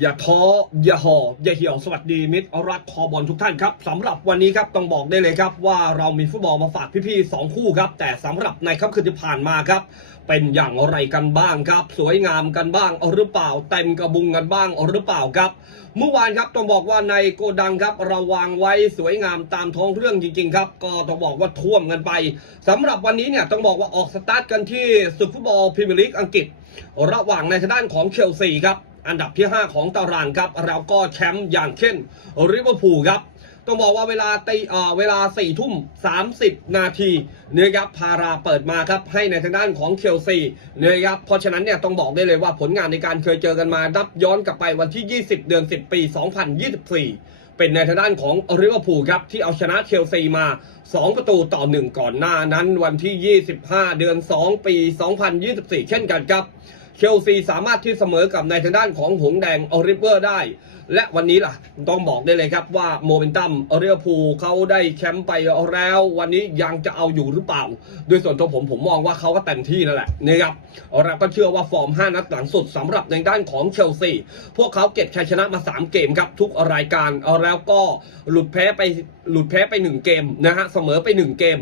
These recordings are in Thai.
อย่าท้ออย่าห่ออย่าเหี่ยวสวัสดีมิตรรักคอบอลทุกท่านครับสำหรับวันนี้ครับต้องบอกได้เลยครับ ว่าเรามีฟุตบอลมาฝากพี่ๆสองคู่ครับ แต่สำหรับในค่ำคืนที่ผ่านมาครับ เป็นอย่างไรกันบ้างครับ สวยงามกันบ้างหรือเปล่าเต็มกระบุงกันบ้างหรือเปล่าครับเมื่อวานครับต้องบอกว่าในโกดังครับเราวางไว้สวยงามตามท้องเรื่องจริง ๆ ครับ ก็ต้องบอกว่าท่วมกันไปสำหรับวันนี้เนี่ยต้องบอกว่าออกสตาร์ทกันที่ศึกฟุตบอลพรีเมียร์ลีกอังกฤษ ระหว่างในทางด้านของเชลซีครับ อันดับที่ 5 ของตารางครับแล้วก็แชมป์อย่างเช่นริเวอร์พูลครับต้องบอกว่าเวลาตีเอ่อเวลา4ทุ่ม30นาทีเนะครับพาราเปิดมาครับให้ในทางด้านของเชลซีเนะครับเพราะฉะนั้นเนี่ยต้องบอกได้เลยว่าผลงานในการเคยเจอกันมานับย้อนกลับไปวันที่ 20 เดือน 10 ปี 2024 เป็นในทางด้านของริเวอร์พูลครับที่เอาชนะเชลซีมา 2 ประตูต่อ 1 ก่อนหน้านั้นวันที่ 25 เดือน 2 ปี 2024 เช่นกันครับ เชลซีสามารถที่เสมอกับในทางด้านของหงแดงออริเวอร์ได้ และวันนี้ล่ะ ต้องบอกได้เลยครับว่าโมเมนตัมเรียพูเขาได้แชมป์ไปแล้ว วันนี้ยังจะเอาอยู่หรือเปล่า โดยส่วนตัวผมผมมองว่าเขาก็เต็มที่นั่นแหละนะครับเราก็เชื่อว่าฟอร์ม 5 นัดหลังสุดสำหรับในด้านของเชลซีพวกเขาเก็บชัยชนะมา 3 เกมครับทุกรายการแล้วก็หลุดแพ้ไปหลุดแพ้ไป 1 เกมนะฮะเสมอไป 1 เกม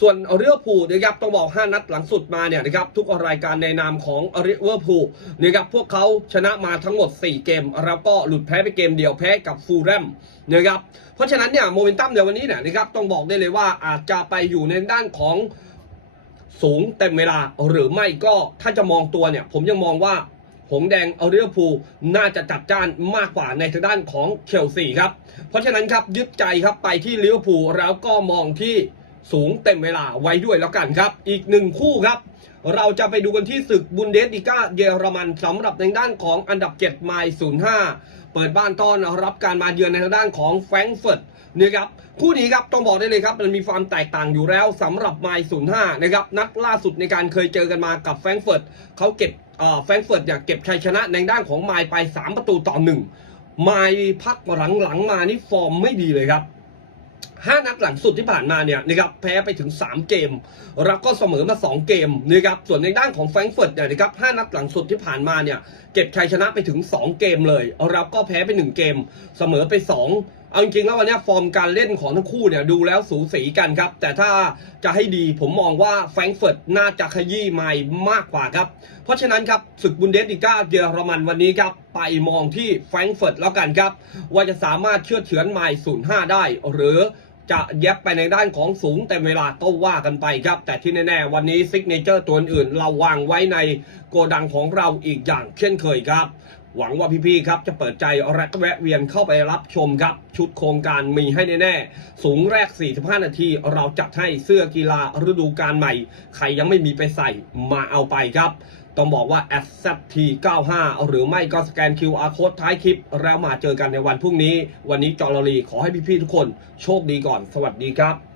ส่วนเรียพูลนะครับต้องบอก 5 นัดหลังสุดมาเนี่ยนะครับทุกรายการในนามของเรียพูลนะครับพวกเขาชนะมาทั้งหมด 4 เกม แล้วก็หลุดแพ้ไปเกมเดียวแพ้กับฟูลแรมนะครับเพราะฉะนั้นเนี่ยโมเมนตัมในวันนี้เนี่ยนะครับต้องบอกได้เลยว่าอาจจะไปอยู่ในด้านของสูงเต็มเวลาหรือไม่ก็ถ้าจะมองตัวเนี่ยผมยังมองว่าหงแดงเอรียพูลน่าจะจัดจ้านมากกว่าในทางด้านของเชลซีครับเพราะฉะนั้นครับยึดใจครับไปที่เลิเวอร์พูแล้วก็มองที่ สูงเต็มเวลาไว้ด้วยแล้วกันครับ อีกหนึ่งคู่ครับ เราจะไปดูกันที่ศึกบุนเดสลิก้าเยอรมันสำหรับในด้านของอันดับ7ไมล์05 เปิดบ้านต้อนรับการมาเยือนในทางด้านของแฟรงก์เฟิร์ตนะครับคู่นี้ครับต้องบอกได้เลยครับมันมีความแตกต่างอยู่แล้วสำหรับไมล์05นะครับนัดล่าสุดในการเคยเจอกันมากับแฟรงก์เฟิร์ตเขาเก็บแฟรงก์เฟิร์ตอยากเก็บชัยชนะในด้านของไมล์ไป 3 ประตูต่อ1ไมล์พักหลังๆมานี่ฟอร์มไม่ดีเลยครับ ห้านัดหลังสุดที่ผ่านมาเนี่ยนะครับแพ้ไปถึง 3 เกม แล้วก็เสมอมา 2 เกมนะครับส่วนในด้านของแฟรงก์เฟิร์ตเนี่ยนะครับห้านัดหลังสุดที่ผ่านมาเนี่ยเก็บชัยชนะไปถึง 2 เกมเลยแล้วก็แพ้ไป 1 เกม เสมอไป 2เอาจริงๆแล้ววันนี้ฟอร์มการเล่นของทั้งคู่เนี่ยดูแล้วสูสีกันครับ แต่ถ้าจะให้ดีผมมองว่าแฟรงก์เฟิร์ตน่าจะขยี้ไมล์มากกว่าครับ เพราะฉะนั้นครับศึกบุนเดสลิก้าเยอรมันวันนี้ครับไปมองที่แฟรงก์เฟิร์ตแล้วกันครับ ว่าจะสามารถเชื่อดเฉือนไมล์05ได้หรือ จะแยบไปในด้านของสูงแต่เวลาก็ว่ากันไปครับ แต่ที่แน่ๆ วันนี้ซิกเนเจอร์ตัวอื่นเราวางไว้ในโกดังของเราอีกอย่างเช่นเคยครับ หวังว่าพี่ๆครับจะเปิดใจและก็แวะเวียนเข้าไปรับชมครับ ชุดโครงการมีให้แน่ๆ สูงแรก 45 นาที เราจัดให้เสื้อกีฬาฤดูกาลใหม่ ใครยังไม่มีไปใส่มาเอาไปครับ ต้องบอกว่า a s t 95หรือไม่ก็สแกน QR code ท้ายคลิป แล้วมาเจอกันในวันพรุ่งนี้ วันนี้จอร์ลีขอให้พี่ๆทุกคนโชคดีก่อน สวัสดีครับ